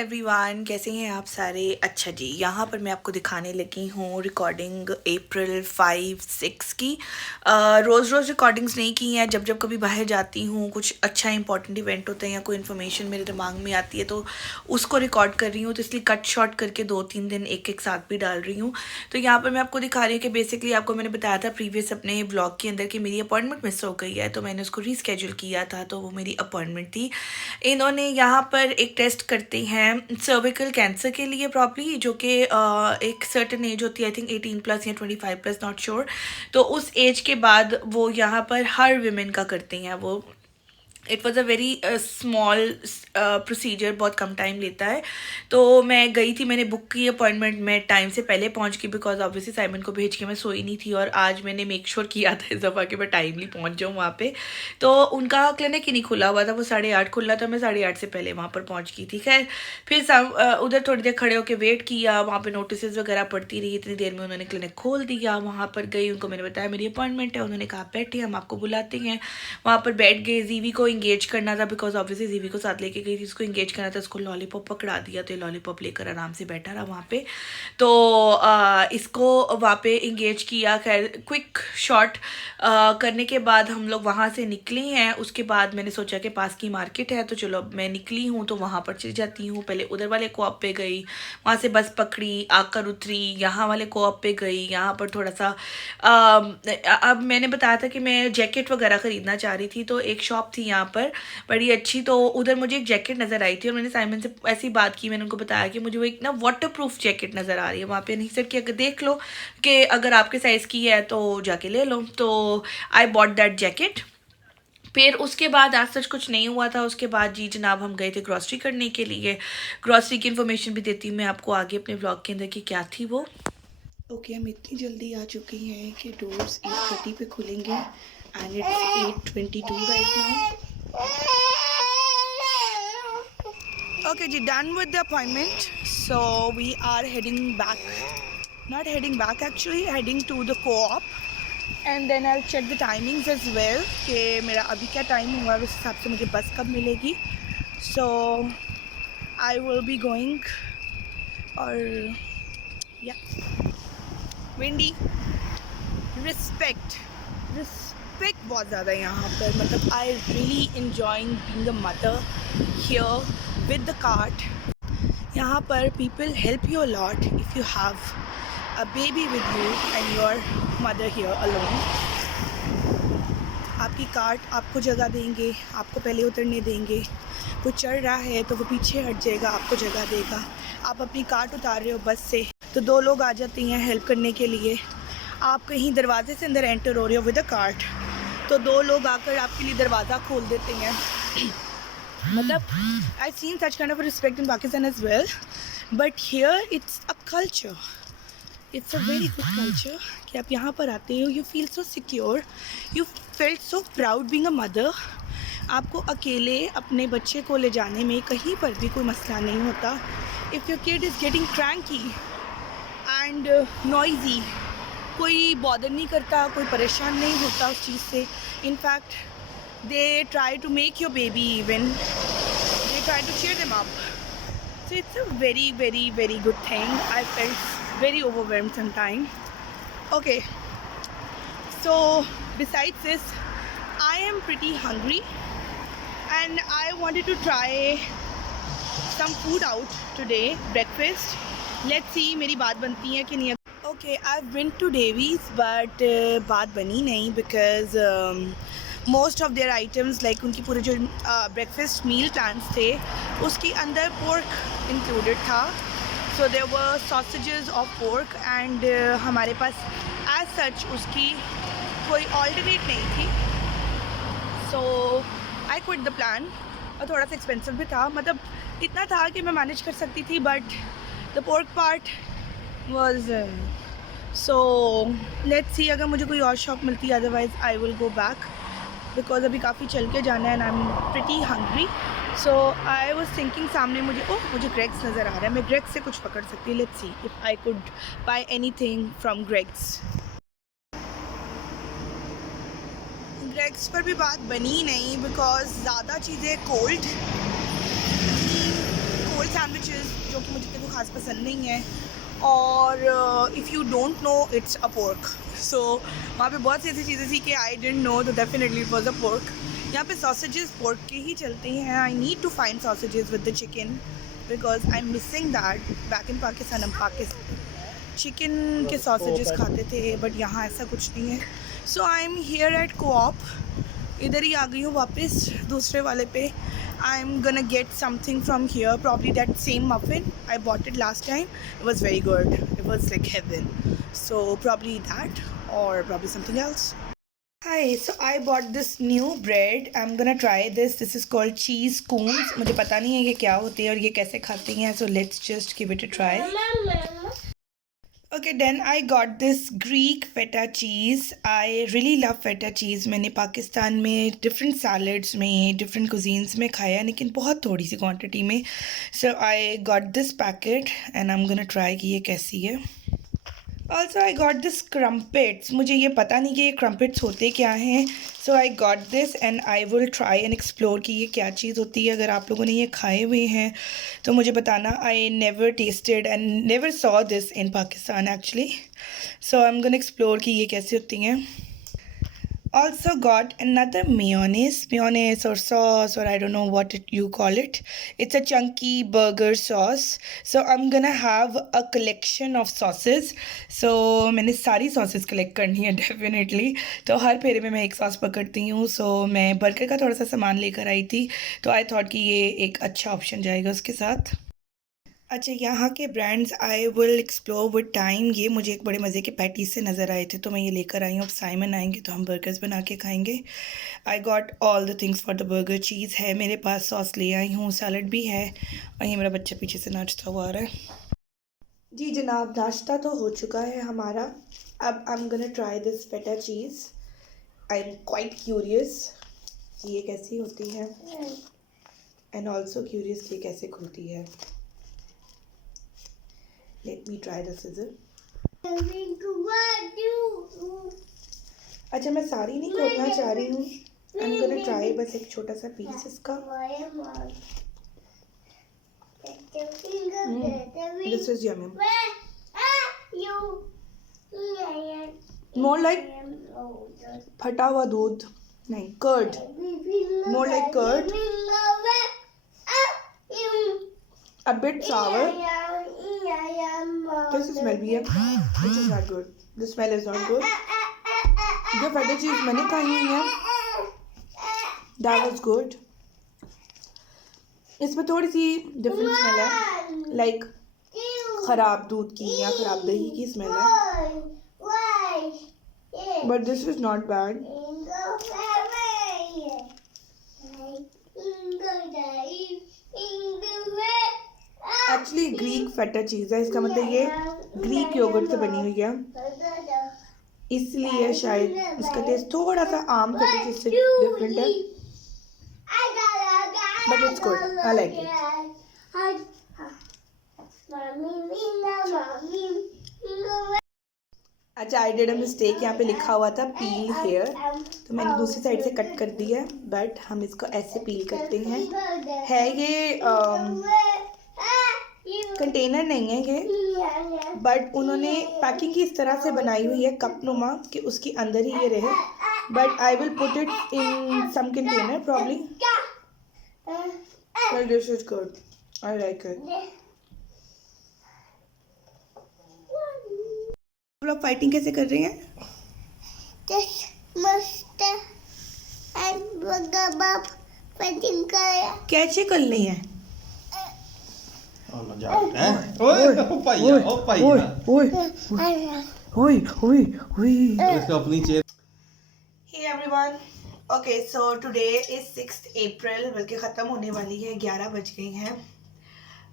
Everyone, कैसे हैं आप सारे। अच्छा जी, यहाँ पर मैं आपको दिखाने लगी हूँ रिकॉर्डिंग अप्रैल 5-6 की। रोज़ रोज़ रिकॉर्डिंग्स नहीं की हैं। जब जब कभी बाहर जाती हूँ, कुछ अच्छा इंपॉर्टेंट इवेंट होता है या कोई इन्फॉर्मेशन मेरे दिमाग में आती है तो उसको रिकॉर्ड कर रही हूँ। तो इसलिए कट शॉर्ट करके 2-3 दिन एक एक साथ भी डाल रही हूँ। तो यहाँ पर मैं आपको दिखा रही हूँ कि बेसिकली आपको मैंने बताया था प्रीवियस अपने ब्लॉग के अंदर कि मेरी अपॉइंटमेंट मिस हो गई है, तो मैंने उसको रीस्केड्यूल किया था। तो वो मेरी अपॉइंटमेंट थी। इन्होंने यहाँ पर एक टेस्ट करते हैं सर्विकल कैंसर के लिए प्रॉपर्ली, जो कि एक सर्टेन एज होती है, आई थिंक 18+ या 25+, नॉट श्योर। तो उस एज के बाद वो यहाँ पर हर विमेन का करते हैं। वो it was a very small procedure, बहुत कम टाइम लेता है। तो मैं गई थी, मैंने बुक की अपॉइंटमेंट। मैं टाइम से पहले पहुंच गई बिकॉज ऑब्वियसली साइमन को भेज के मैं सोई नहीं थी, और आज मैंने मेक श्योर किया था इस दफ़ा कि मैं टाइमली पहुंच जाऊँ वहाँ पे। तो उनका क्लिनिक ही नहीं खुला हुआ था, वो 8:30 खुला था। मैं 8:30 से पहले वहाँ पर पहुँच गई थी। खैर फिर उधर थोड़ी देर खड़े होकर वेट किया, वहाँ पर नोटिस वगैरह पढ़ती रही। इतनी देर में उन्होंने क्लिनिक खोल दिया। वहाँ पर गई, उनको मैंने बताया मेरी अपॉइंटमेंट है। उन्होंने कहा बैठे, हम आपको बुलाते हैं। वहाँ पर बैठ गए। जीवी को इंगेज करना था बिकॉज ऑब्वियसली जीवी को साथ लेके गई थी, उसको इंगेज करना था। उसको लॉलीपॉप पकड़ा दिया, तो ये लॉलीपॉप लेकर आराम से बैठा रहा वहाँ पे। तो इसको वहाँ पे इंगेज किया। खैर क्विक शॉट करने के बाद हम लोग वहाँ से निकले हैं। उसके बाद मैंने सोचा कि पास की मार्केट है, तो चलो अब मैं निकली हूँ तो वहाँ पर चली जाती हूँ। पहले उधर वाले कोऑप पे गई, वहाँ से बस पकड़ी, आकर उतरी, यहाँ वाले कोऑप पे गई। यहाँ पर थोड़ा सा अब मैंने बताया था कि मैं जैकेट वगैरह ख़रीदना चाह रही थी, तो एक शॉप थी यहाँ पर बड़ी अच्छी। तो उधर मुझे एक जैकेट नज़र आई थी और मैंने साइमन से ऐसी बात की। मैंने उनको बताया कि मुझे वो एक ना वाटर प्रूफ जैकेट नज़र आ रही है वहाँ पे। नहीं सर कि अगर देख लो कि अगर आपके साइज़ की है तो जाके ले लो। तो आई बॉट दैट जैकेट। फिर उसके बाद आज सच कुछ नहीं हुआ था। उसके बाद जी जनाब हम गए थे ग्रॉसरी करने के लिए। ग्रॉसरी की इन्फॉर्मेशन भी देती हूँ मैं आपको आगे अपने ब्लॉग के अंदर कि क्या थी वो। ओके, हम इतनी जल्दी आ चुके हैं कि डोर्स 8:30 पे खुलेंगे and it's 8:22 right now. Okay, ji, done with the appointment. So we are heading back. Not heading back actually, heading to the co-op. And then I'll check the timings as well कि मेरा अभी क्या time हुआ है, उस हिसाब से मुझे बस कब मिलेगी. So I will be going. और yeah, windy. Respect बहुत ज़्यादा यहाँ पर. मतलब I really enjoying being a mother here with the cart. यहाँ पर people help you a lot if you have a baby with you and your mother here alone. आपकी cart आपको जगह देंगे, आपको पहले उतरने देंगे. कोई चढ़ रहा है तो वो पीछे हट जाएगा, आपको जगह देगा. आप अपनी कार्ट उतार रहे हो बस से तो 2 लोग आ जाते हैं हेल्प करने के लिए. आप कहीं दरवाजे से अंदर एंटर हो रहे हो विद अ कार्ट तो 2 लोग आकर आपके लिए दरवाज़ा खोल देते हैं. मतलब I seen such kind of respect in Pakistan as well, but here it's a culture. It's a very good culture कि आप यहाँ पर आते हो. You feel so secure, you felt so proud being a mother. आपको अकेले अपने बच्चे को ले जाने में कहीं पर भी कोई मसला नहीं होता. If your kid is getting cranky and noisy, कोई बॉदर नहीं करता, कोई परेशान नहीं होता उस चीज़ से. In fact they try to make your baby even, they try to cheer them up. So it's a very very very good thing. I felt very overwhelmed sometime. Okay, so besides this I am pretty hungry and I wanted to try some food out today, breakfast. Let's see मेरी बात बनती है कि नहीं. Okay, I've been to Davies but बात बनी नहीं because most of their items like उनकी पूरे जो breakfast meal plans थे उसके अंदर pork included था. So there were sausages of pork and हमारे पास as such उसकी कोई alternate नहीं थी. So I quit the plan. और थोड़ा सा expensive भी था. मतलब इतना था कि मैं manage कर सकती थी but the pork part was so let's see अगर मुझे कोई और शॉप मिलती है. otherwise I will go back because अभी काफ़ी चल के जाना है and I'm pretty hungry. So I was thinking सामने मुझे Greg's नज़र आ रहा है. मैं Greg's से कुछ पकड़ सकती हूँ. Let's see if I could buy anything from Greg's. Greg's पर भी बात बनी नहीं because ज़्यादा चीज़ें कोल्ड सैंडविचेस जो कि मुझे इतने को खास पसंद नहीं है, और if you don't know it's a pork. So वहाँ पे बहुत सी ऐसी चीज़ें थी कि आई डेंट नो, तो definitely it was a pork. यहाँ पे सॉसेजेस पोर्क के ही चलते हैं। I need to find sausages with the chicken because I am missing that back in Pakistan. हम चिकन के सॉसेजेस खाते थे, बट यहाँ ऐसा कुछ नहीं है। So I am here at co-op, इधर ही आ गई हूँ वापस दूसरे वाले पे। I am gonna get something from here, probably that same muffin I bought it last time, it was very good, it was like heaven. So probably that और probably something else. Hi, so I bought this new bread. I'm gonna try this. This is called cheese cones. मुझे पता नहीं है ये क्या होती है और ये कैसे खाती हैं. So let's just give it a try. Okay, then I got this Greek feta cheese. I really love feta cheese. मैंने पाकिस्तान में different salads में different cuisines में खाया, लेकिन बहुत थोड़ी सी quantity में. So I got this packet and I'm gonna try कि ये कैसी है. Also I got this crumpets. मुझे ये पता नहीं कि ये crumpets होते क्या हैं. So I got this and I will try and explore कि ये क्या चीज़ होती है. अगर आप लोगों ने ये खाए हुए हैं तो मुझे बताना. I never tasted and never saw this in Pakistan actually. So I'm gonna explore कि ये कैसी होती हैं. Also got another mayonnaise or sauce, or I don't know what you call it. It's a chunky burger sauce. So I'm gonna have a collection of sauces. So मैंने सारी sauces collect करनी है definitely. तो हर फेरे में मैं एक sauce पकड़ती हूँ. So मैं बर्गर का थोड़ा सा सामान लेकर आई थी, तो I thought कि ये एक अच्छा ऑप्शन जाएगा उसके साथ. अच्छा, यहाँ के brands I will explore with time. ये मुझे एक बड़े मज़े के पैटीज से नज़र आए थे, तो मैं ये लेकर आई हूँ. अब साइमन आएंगे तो हम बर्गर्स बना के खाएंगे. I got all the things for the burger. Cheese है मेरे पास, सॉस ले आई हूँ, सैलड भी है, और ये मेरा बच्चा पीछे से नाचता हुआ आ रहा है. जी जनाब, नाश्ता तो हो चुका है हमारा. अब I am gonna try this feta cheese. I am quite curious कि ये कैसी होती है, एंड ऑल्सो क्यूरियस कि ये कैसे खुलती है. Let me try the scissor. अच्छा, मैं सारी नहीं खोलना चाह रही हूँ. I'm gonna try बस एक छोटा सा पीस इसका. This is yummy. More like फटा हुआ दूध, नहीं, curd. More like curd. A bit sour. कैसे स्मेल भी है? Which is not good. The smell is not good. जो फटा चीज़ मैंने खाई हुई है, that was good. इसमें थोड़ी सी डिफरेंट स्मेल है, लाइक ख़राब दूध की या ख़राब दही की स्मेल है. But this is not bad. Actually Greek feta cheese है, इसका मतलब ये ग्रीक योगर्ट से बनी हुई है, इसलिए शायद इसका टेस्ट थोड़ा सा आम फेटा चीज़ से डिफरेंट है. But it's good, I like it. अच्छा, आई डिड अ मिस्टेक. यहाँ पे लिखा हुआ था पील हेयर, तो मैंने दूसरी साइड से कट कर दिया, बट हम इसको ऐसे पील करते हैं. है ये कंटेनर नहीं है ये, बट उन्होंने पैकिंग की इस तरह से बनाई हुई है कप नुमा कि उसके अंदर ही ये रहे. But I will put it in some container probably. Well, this is good. I like it. आप लोग फाइटिंग कैसे कर रहे हैं? कैसे कर रही हैं? Hey everyone. Okay, so today is 6th April, बल्कि ख़त्म होने वाली है, 11 बज गई हैं.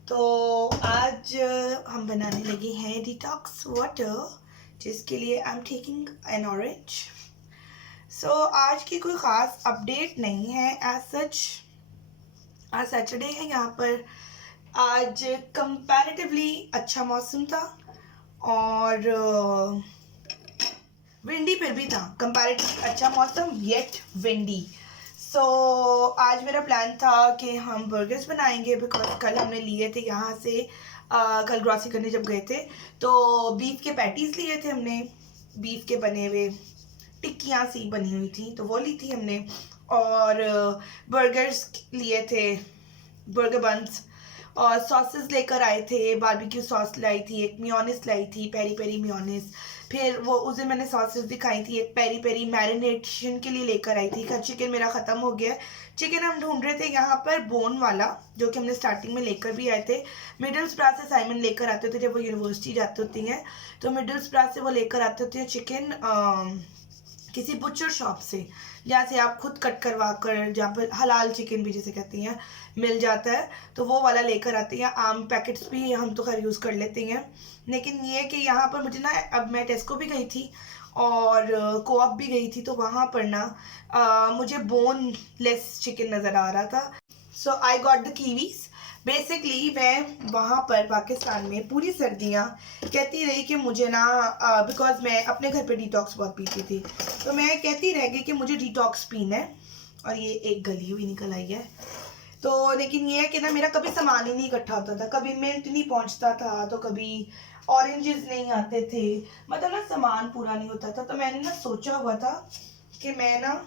तो आज हम बनाने लगे हैं डिटॉक्स वाटर, जिसके लिए I am taking an orange. So आज की कोई ख़ास अपडेट नहीं है एज सच. आज सैटरडे है, यहाँ पर आज कंपैरेटिवली अच्छा मौसम था, और विंडी फिर भी था. कंपैरेटिवली अच्छा मौसम येट विंडी. आज मेरा प्लान था कि हम बर्गर्स बनाएंगे बिकॉज कल हमने लिए थे यहाँ से कल ग्रॉसरी करने जब गए थे तो बीफ के पैटीज़ लिए थे हमने, बीफ के बने हुए टिक्कियाँ सी बनी हुई थी तो वो ली थी हमने, और बर्गर्स लिए थे, बर्गर बन्स, और सॉसेस लेकर आए थे, बारबेक्यू सॉस लाई थी, एक मियोनिस लाई थी, पेरी पेरी मियोनिस। फिर वो उस दिन मैंने सॉसेस दिखाई थी, एक पेरी पेरी मैरिनेशन के लिए लेकर आई थी। चिकन मेरा ख़त्म हो गया है। चिकन हम ढूंढ रहे थे यहाँ पर बोन वाला, जो कि हमने स्टार्टिंग में लेकर भी आए थे। मिडिल स्प्रा से साइमन लेकर आते थे जब वो यूनिवर्सिटी जाती होती हैं, तो मिडिल स्प्रा से वो लेकर आते होते हैं चिकन किसी बुचर शॉप से, जहाँ से आप खुद कट करवा कर, जहाँ पर हलाल चिकन भी जिसे कहती हैं मिल जाता है, तो वो वाला लेकर आते हैं। आम पैकेट्स भी हम तो खैर यूज़ कर लेते हैं, लेकिन ये कि यहाँ पर मुझे ना, अब मैं टेस्को भी गई थी और कोऑप भी गई थी, तो वहाँ पर ना मुझे बोनलेस चिकन नज़र आ रहा था। So I got the kiwis. Basically मैं वहाँ पर पाकिस्तान में पूरी सर्दियाँ कहती रही कि मुझे ना, बिकॉज मैं अपने घर पे डिटॉक्स बहुत पीती थी, तो मैं कहती रह गई कि मुझे डिटॉक्स पीना है। और ये एक गली हुई निकल आई है, तो लेकिन ये है कि ना मेरा कभी सामान ही नहीं इकट्ठा होता था, कभी मिंट नहीं पहुँचता था, तो कभी ऑरेंजेस नहीं आते थे, मतलब ना सामान पूरा नहीं होता था। तो मैंने ना सोचा हुआ था कि मैं ना,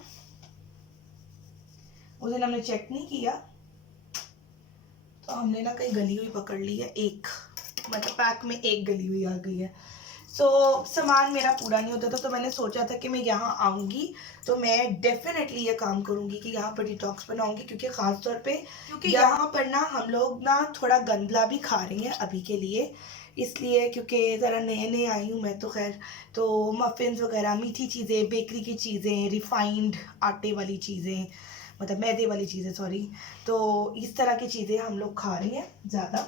उस दिन हमने चेक नहीं किया तो हमने ना कहीं गली हुई पकड़ ली है, एक मतलब पैक में एक गली हुई आ गई है। सामान मेरा पूरा नहीं होता था, तो मैंने सोचा था कि मैं यहाँ आऊँगी तो मैं डेफिनेटली ये काम करूँगी कि यहाँ पर डिटॉक्स बनाऊँगी, क्योंकि ख़ास तौर पे क्योंकि यहाँ पर ना हम लोग ना थोड़ा गंदला भी खा रहे हैं अभी के लिए, इसलिए क्योंकि ज़रा नए नए आई हूँ मैं तो खैर, तो मफ़िन्स वगैरह, मीठी चीज़ें, बेकरी की चीज़ें, रिफ़ाइंड आटे वाली चीज़ें, मतलब मैदे वाली चीज़ें सॉरी, तो इस तरह की चीज़ें हम लोग खा रही हैं ज़्यादा।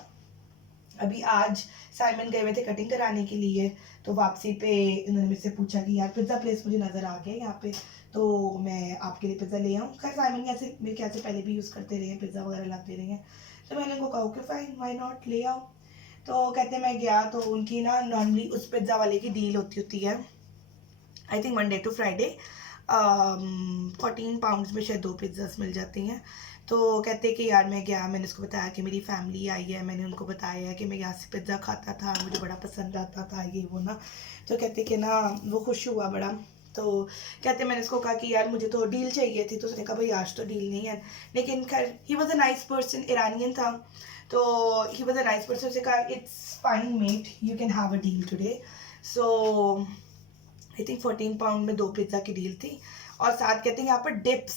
अभी आज साइमन गए हुए थे कटिंग कराने के लिए, तो वापसी पे इन्होंने मुझसे पूछा कि यार पिज़्ज़ा प्लेस मुझे नज़र आ गया यहाँ पे, तो मैं आपके लिए पिज़्ज़ा ले आऊँ। खैर साइमन ऐसे मेरे ख्याल से पहले भी यूज़ करते रहे हैं, पिज़्ज़ा वगैरह लाते रहे हैं, तो मैंने उनको कहा कि फ़ाइन, वाई नॉट, ले आओ। तो कहते मैं गया तो उनकी ना नॉर्मली उस पिज़्ज़ा वाले की डील होती है, I think Monday to Friday, 14 pounds में शायद 2 पिज़्ज़ास मिल जाती हैं। तो कहते कि यार मैं गया, मैंने उसको बताया कि मेरी फैमिली आई है, मैंने उनको बताया कि मैं यहाँ से पिज़्ज़ा खाता था, मुझे बड़ा पसंद आता था ये वो ना, तो कहते कि ना वो खुश हुआ बड़ा। तो कहते मैंने उसको कहा कि यार मुझे तो डील चाहिए थी, तो उसने कहा भाई आज तो डील नहीं है, लेकिन खैर he was a nice person, Iranian था, तो he was a nice person. उसने कहा it's fine mate, you can have a deal today. So I think 14 pound में 2 पिज़्ज़ा की डील थी, और साथ कहते हैं यहाँ पर डिप्स,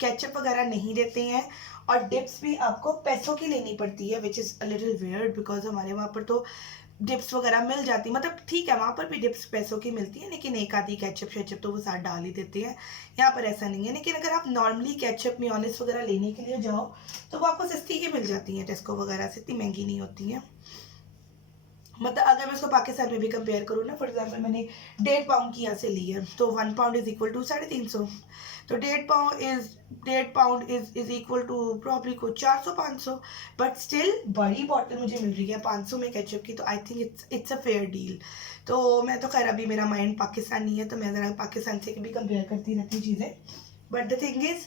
केचप वगैरह नहीं देते हैं, और डिप्स भी आपको पैसों की लेनी पड़ती है, which is a little weird, because हमारे वहाँ पर तो डिप्स वगैरह मिल जाती, मतलब ठीक है वहाँ पर भी डिप्स पैसों की मिलती है, लेकिन एक आधी केचप शेचप तो वो साथ डाल ही देते हैं। यहाँ पर ऐसा नहीं है, लेकिन अगर आप नॉर्मली केचप मियोनिस वगैरह लेने के लिए जाओ तो वो आपको सस्ती ही मिल जाती हैं, टेस्को वगैरह से इतनी महंगी नहीं होती हैं। मतलब अगर मैं उसको पाकिस्तान में भी कंपेयर करूँ ना, फॉर एग्जांपल मैंने 1.5 पाउंड की यहाँ से ली है, तो 1 पाउंड इज इक्वल टू 350, तो 1.5 pound is equal to probably को 400-500, बट स्टिल बड़ी बॉटल मुझे मिल रही है 500 में केचप की, तो I think it's a fair deal. तो मैं तो खैर अभी मेरा माइंड पाकिस्तान नहीं है, तो मैं ज़रा पाकिस्तान से भी कंपेयर करती रहती हूँ चीज़ें, बट द थिंग इज़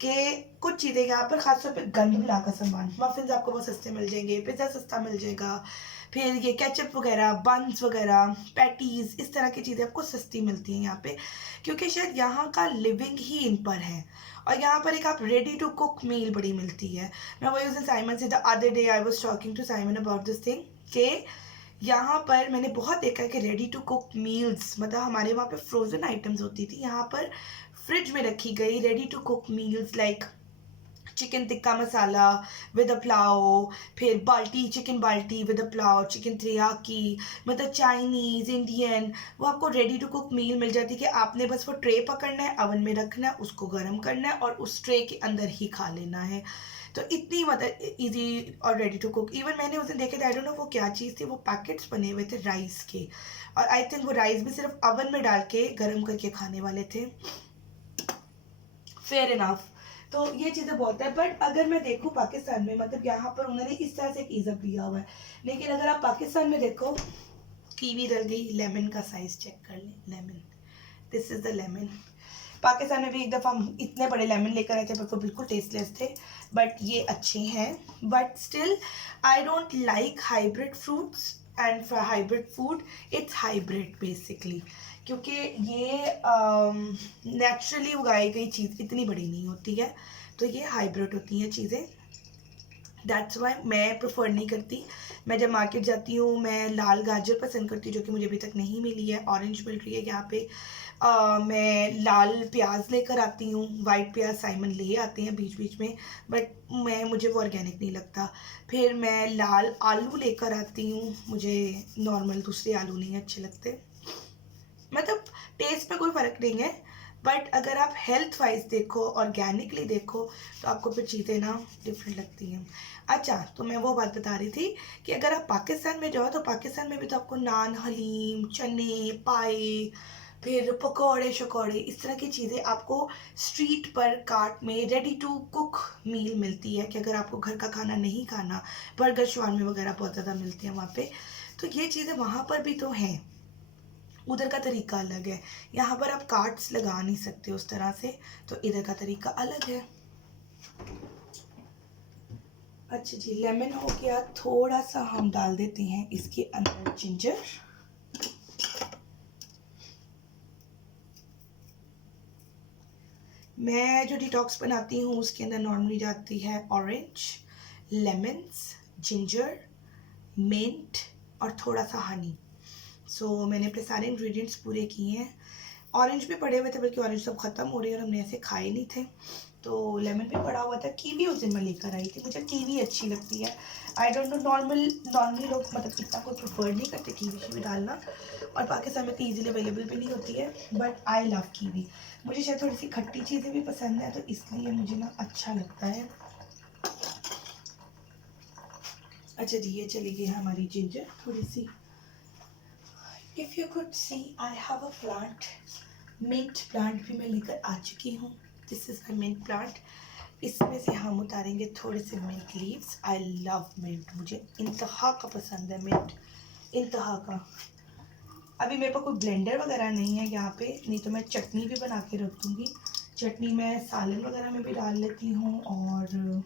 कि कुछ चीज़ें यहाँ पर खासतौर पे गंद मिला का सामान, मफिन्स आपको बहुत सस्ते मिल जाएंगे, पिज़्ज़ा सस्ता मिल जाएगा, फिर ये केचप वगैरह, बन्स वगैरह, पैटीज़, इस तरह की चीज़ें आपको सस्ती मिलती हैं यहाँ पे, क्योंकि शायद यहाँ का लिविंग ही इन पर है। और यहाँ पर एक आप रेडी टू कुक मील बड़ी मिलती है। मैं वही उस दिन साइमन से, the other day I was talking to Simon about this thing, कि यहाँ पर मैंने बहुत देखा है कि रेडी टू कुक मील्स, मतलब हमारे वहाँ पे फ्रोज़न आइटम्स होती थी, यहाँ पर फ्रिज में रखी गई ready to cook meals, like chicken tikka masala with a pulao, फिर balti, chicken balti with a pulao, chicken teriyaki, मतलब चाइनीज़, इंडियन, वो आपको रेडी टू कुक मील मिल जाती है कि आपने बस वो ट्रे पकड़ना है, अवन में रखना है, उसको गर्म करना है और उस ट्रे के अंदर ही खा लेना है। तो इतनी मतलब इजी और रेडी टू कुक। इवन मैंने उस दिन देखे थे, आई डोंट नो वो क्या चीज़ थी, वो पैकेट्स बने हुए थे राइस के, और आई थिंक वो राइस भी सिर्फ अवन में डाल के गर्म करके खाने वाले थे। Fair enough. तो ये चीज़ें बहुत है, बट अगर मैं देखूँ पाकिस्तान में, मतलब यहाँ पर उन्होंने इस तरह से एक ईज़अप दिया हुआ है, लेकिन अगर आप पाकिस्तान में देखो, कीवी डल गई, लेमन का साइज़ चेक कर लें, lemon, this is the lemon, Pakistan में भी एक दफ़ा हम इतने बड़े लेमन लेकर आए थे बट वो बिल्कुल टेस्टलेस थे, बट ये अच्छे हैं। But still I don't like hybrid fruits and for hybrid food it's hybrid basically, क्योंकि ये नेचुरली उगाई गई चीज़ इतनी बड़ी नहीं होती है, तो ये हाइब्रिड होती हैं चीज़ें। दैट्स वाई मैं प्रेफर नहीं करती। मैं जब मार्केट जाती हूँ मैं लाल गाजर पसंद करती हूँ, जो कि मुझे अभी तक नहीं मिली है, ऑरेंज मिल रही है यहाँ पे। मैं लाल प्याज लेकर आती हूँ, वाइट प्याज साइमन ले आते हैं बीच बीच में, बट मुझे वो ऑर्गेनिक नहीं लगता। फिर मैं लाल आलू लेकर आती हूँ, मुझे नॉर्मल दूसरे आलू नहीं अच्छे लगते। मतलब टेस्ट में कोई फ़र्क नहीं है, बट अगर आप हेल्थ वाइज देखो, ऑर्गेनिकली देखो, तो आपको फिर चीज़ें ना डिफरेंट लगती हैं। अच्छा, तो मैं वो बात बता रही थी कि अगर आप पाकिस्तान में जाओ तो पाकिस्तान में भी तो आपको नान, हलीम, चने, पाए, फिर पकौड़े शकौड़े, इस तरह की चीज़ें आपको स्ट्रीट पर काट में रेडी टू कुक मील मिलती है, कि अगर आपको घर का खाना नहीं खाना, बर्गर शवारमे वगैरह बहुत ज़्यादा मिलते हैं वहाँ पे, तो ये चीज़ें वहाँ पर भी तो हैं। उधर का तरीका अलग है, यहाँ पर आप कार्ड्स लगा नहीं सकते उस तरह से, तो इधर का तरीका अलग है। अच्छा जी, लेमन हो गया, थोड़ा सा हम डाल देते हैं इसके अंदर जिंजर। मैं जो डिटॉक्स बनाती हूँ उसके अंदर नॉर्मली जाती है ऑरेंज, लेमन्स, जिंजर, मिंट और थोड़ा सा हनी। सो मैंने अपने सारे इंग्रेडिएंट्स पूरे किए हैं। ऑरेंज भी पड़े हुए थे, बल्कि ऑरेंज सब ख़त्म हो रहे हैं और हमने ऐसे खाए नहीं थे, तो लेमन भी पड़ा हुआ था। कीवी उस दिन मैं लेकर आई थी, मुझे कीवी अच्छी लगती है। आई डोंट नो, नॉर्मली लोग मतलब इतना कोई प्रेफर नहीं करते कीवी शीवी डालना, और पाकिस्तान में तो ईजिली अवेलेबल भी नहीं होती है, बट आई लव कीवी। मुझे शायद थोड़ी सी खट्टी चीज़ें भी पसंद है, तो इसलिए मुझे ना अच्छा लगता है। अच्छा जी, ये चली गई हमारी जिंजर थोड़ी सी। If you could see, I have a plant, mint plant भी मैं लेकर आ चुकी हूँ। This is my mint plant. इसमें से हम उतारेंगे थोड़े से mint leaves. I love mint, मुझे इंतहा का पसंद है मिंट, इंतहा का। अभी मेरे पास कोई ब्लेंडर वगैरह नहीं है यहाँ पे, नहीं तो मैं चटनी भी बना के रख दूँगी। चटनी मैं सालन वगैरह में भी डाल लेती हूँ, और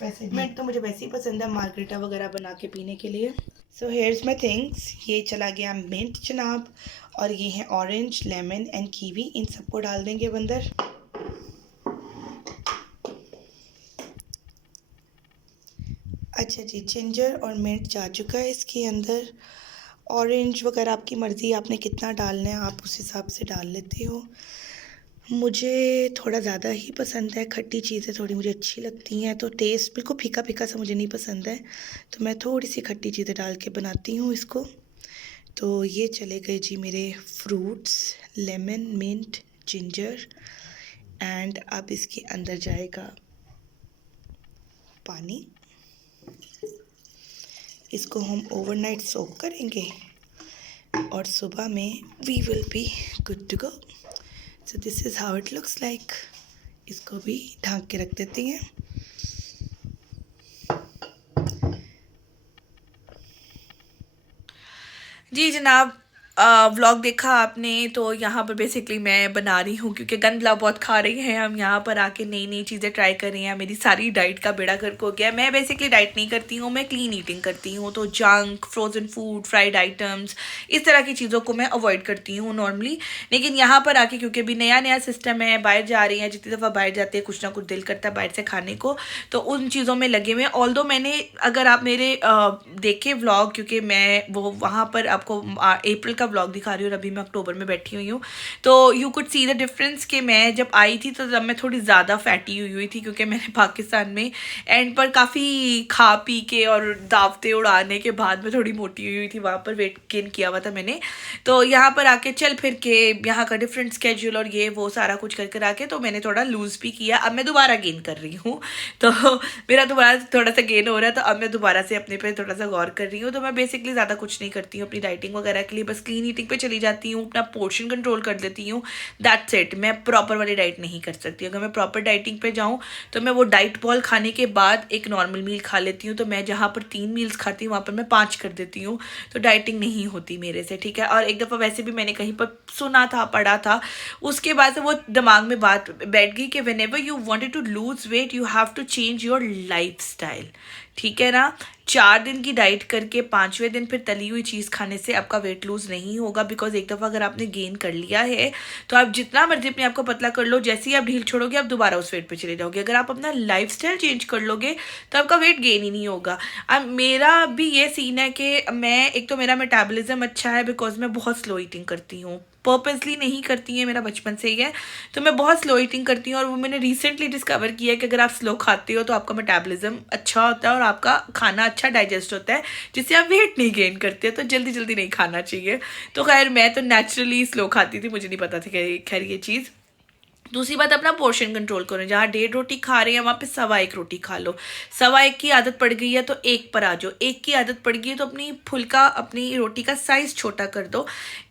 वैसे मिंट तो मुझे वैसे ही पसंद है मार्गरेटा वगैरह बना के पीने के लिए। सो हेयर्स माई थिंग्स, ये चला गया मिंट जनाब, और ये है ऑरेंज, लेमन एंड कीवी, इन सबको डाल देंगे अंदर। अच्छा जी, जिंजर और मिंट जा चुका है इसके अंदर। ऑरेंज वगैरह आपकी मर्ज़ी, आपने कितना डालना है आप उस हिसाब से डाल लेते हो। मुझे थोड़ा ज़्यादा ही पसंद है, खट्टी चीज़ें थोड़ी मुझे अच्छी लगती हैं, तो टेस्ट बिल्कुल फीका फीका सा मुझे नहीं पसंद है, तो मैं थोड़ी सी खट्टी चीज़ें डाल के बनाती हूँ इसको। तो ये चले गए जी मेरे fruits, lemon, mint, ginger, and अब इसके अंदर जाएगा पानी। इसको हम ओवरनाइट सोक करेंगे और सुबह में we will be good to go. So this is how it looks like. इसको भी ढक के रख देती हैं। जी जनाब, व्लॉग देखा आपने, तो यहाँ पर बेसिकली मैं बना रही हूँ, क्योंकि गंदला बहुत खा रही हैं हम यहाँ पर आके, नई नई चीज़ें ट्राई कर रही हैं। मेरी सारी डाइट का बेड़ा गर्क हो गया। मैं बेसिकली डाइट नहीं करती हूँ, मैं क्लीन ईटिंग करती हूँ, तो junk, frozen food, fried items, इस तरह की चीज़ों को मैं अवॉइड करती हूँ नॉर्मली। लेकिन यहाँ पर आके क्योंकि अभी नया नया सिस्टम है, बाहर जा रही हैं, जितनी दफ़ा बाहर जाते हैं कुछ ना कुछ दिल करता है बाहर से खाने को, तो उन चीज़ों में लगे हुए। ऑल्दो मैंने, अगर आप मेरे देखे व्लॉग, क्योंकि मैं वो वहाँ पर आपको अप्रैल का व्लॉग दिखा रही हूँ और अभी मैं अक्टूबर में बैठी हुई हूँ, तो you could see the difference कि मैं जब आई थी तो जब मैं थोड़ी ज़्यादा फैटी हुई थी, क्योंकि मैंने पाकिस्तान में एंड पर काफ़ी खा पी के और दावतें उड़ाने के बाद में थोड़ी मोटी हुई थी, वहाँ पर वेट गेन किया हुआ था मैंने। तो यहाँ पर आके चल फिर के यहाँ का डिफरेंट स्केड्यूल और ये वो सारा कुछ कर कर आके, तो मैंने थोड़ा लूज़ भी किया। अब मैं दोबारा गेन कर रही हूँ, तो मेरा दोबारा थोड़ा सा गेन हो रहा है, तो अब मैं दोबारा से अपने पे थोड़ा सा गौर कर रही हूँ। तो मैं बेसिकली ज़्यादा कुछ नहीं करती हूँ अपनी डाइटिंग वगैरह के लिए, बस क्लीन ईटिंग पे चली जाती हूँ, अपना पोर्शन कंट्रोल कर देती हूँ, दैट्स इट। मैं प्रॉपर वाली डाइट नहीं कर सकती। अगर मैं प्रॉपर डाइटिंग पे जाऊँ तो मैं वो डाइट बॉल खाने के बाद एक नॉर्मल मील खा लेती हूँ। तो मैं जहाँ पर 3 मील्स खाती हूँ वहाँ पर मैं 5 कर देती हूँ। तो डाइटिंग नहीं होती मेरे से, ठीक है। और एक दफ़ा वैसे भी मैंने कहीं पर सुना था, पढ़ा था, उसके बाद से वो दिमाग में बात बैठ गई कि whenever you wanted to lose weight you have to change your lifestyle, ठीक है ना। 4 दिन की डाइट करके 5वें दिन फिर तली हुई चीज़ खाने से आपका वेट लूज नहीं होगा। बिकॉज एक दफ़ा अगर आपने गेन कर लिया है तो आप जितना मर्जी अपने आप को पतला कर लो, जैसे ही आप ढील छोड़ोगे आप दोबारा उस वेट पे चले जाओगे। अगर आप अपना लाइफस्टाइल चेंज कर लोगे तो आपका वेट गेन ही नहीं होगा। अब मेरा भी ये सीन है कि मैं, एक तो मेरा मेटाबॉलिज्म अच्छा है बिकॉज मैं बहुत स्लो ईटिंग करती हूँ, पर्पसली नहीं करती है, मेरा बचपन से ही है। तो मैं बहुत स्लो ईटिंग करती हूँ और वो मैंने रिसेंटली डिस्कवर किया है कि अगर आप स्लो खाते हो तो आपका मेटाबॉलिज्म अच्छा होता है और आपका खाना अच्छा डाइजेस्ट होता है, जिससे आप वेट नहीं गेन करते। तो जल्दी जल्दी नहीं खाना चाहिए। तो खैर मैं तो नेचुरली स्लो खाती थी, मुझे नहीं पता था कि खैर ये चीज़। दूसरी बात, अपना पोर्शन कंट्रोल करो। जहाँ 1.5 रोटी खा रहे हैं वहाँ पे 1.25 रोटी खा लो। 1.25 की आदत पड़ गई है तो 1 पर आ जाओ। 1 की आदत पड़ गई है तो अपनी फुल्का, अपनी रोटी का साइज छोटा कर दो।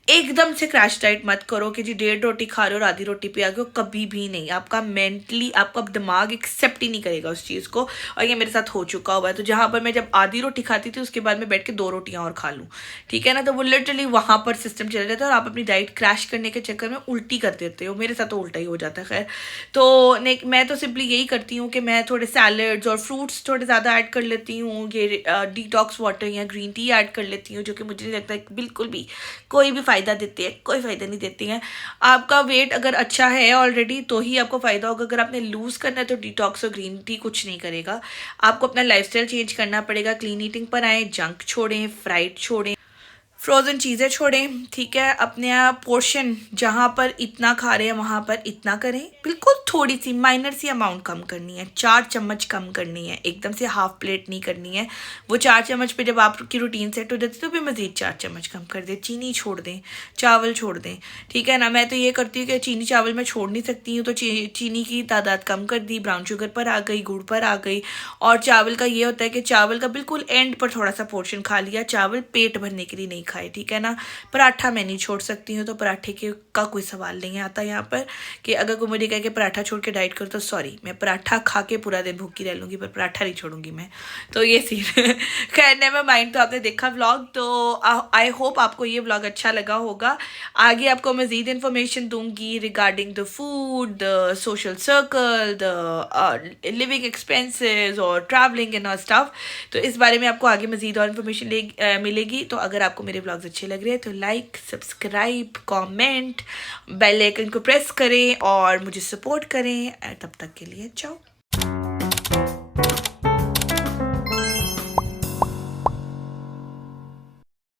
एकदम से क्रैश डाइट मत करो कि जी 1.5 रोटी खा रहे हो और आधी रोटी पे आ गए हो, कभी भी नहीं। आपका मेंटली, आपका दिमाग एक्सेप्ट ही नहीं करेगा उस चीज़ को। और ये मेरे साथ हो चुका हुआ है। तो जहाँ पर मैं जब आधी रोटी खाती थी उसके बाद मैं बैठ के 2 रोटियाँ और खा लूँ, ठीक है ना। तो वो लिटरली वहाँ पर सिस्टम चला जाता है और आप अपनी डाइट क्रैश करने के चक्कर में उल्टी कर देते हो। मेरे साथ तो उल्टा ही हो जाता है। खैर तो मैं तो सिंपली यही करती हूँ कि मैं थोड़े सैलड्स और फ्रूट्स थोड़े ज़्यादा ऐड कर लेती हूँ। ये डिटॉक्स वाटर या ग्रीन टी ऐड कर लेती हूँ, जो कि मुझे नहीं लगता है बिल्कुल भी कोई भी फ़ायदा देती है, कोई फ़ायदा नहीं देती हैं। आपका वेट अगर अच्छा है ऑलरेडी तो ही आपको फ़ायदा होगा। अगर आपने लूज़ करना है तो डिटॉक्स और ग्रीन टी कुछ नहीं करेगा। आपको अपना लाइफस्टाइल चेंज करना पड़ेगा। क्लीन ईटिंग पर आएँ, जंक छोड़ें, फ्राइड छोड़ें, फ्रोज़न चीज़ें छोड़ें, ठीक है। अपने पोर्शन जहाँ पर इतना खा रहे हैं वहाँ पर इतना करें। बिल्कुल थोड़ी सी माइनर सी अमाउंट कम करनी है, 4 चम्मच कम करनी है, एकदम से हाफ प्लेट नहीं करनी है। वो 4 चम्मच पे जब आपकी रूटीन सेट हो जाती है तो फिर मज़ीद 4 चम्मच कम कर दें। चीनी छोड़ दें, चावल छोड़ दें, ठीक है ना। मैं तो ये करती हूँ कि चीनी चावल मैं छोड़ नहीं सकती हूँ तो चीनी की तादाद कम कर दी, ब्राउन शुगर पर आ गई, गुड़ पर आ गई। और चावल का ये होता है कि चावल का बिल्कुल एंड पर थोड़ा सा पोर्शन खा लिया। चावल पेट भरने के लिए नहीं खाए, ठीक है ना। पराठा मैं नहीं छोड़ सकती हूँ, तो पराठे के का कोई सवाल नहीं आता यहाँ पर कि अगर कोई मुझे कहे कि पराठा छोड़ के डाइट करो तो सॉरी, मैं पराठा खा के पूरा दिन भूखी रह लूँगी पर पराठा नहीं छोड़ूंगी मैं। तो ये सीन खैर नेवर माइंड। तो आपने देखा व्लॉग, तो आई होप आपको ये व्लॉग अच्छा लगा होगा। आगे आपको मज़ीद इन्फॉर्मेशन दूंगी regarding the food, the social circle, the living expenses और ट्रैवलिंग एंड स्टफ। तो इस बारे में आपको आगे मज़ीद और इन्फॉर्मेशन मिलेगी। तो अगर आपको मेरे व्लॉग्स अच्छे लग रहे हैं तो like, subscribe, comment, bell icon को प्रेस करें और मुझे सपोर्ट करें। तब तक के लिए चाओ।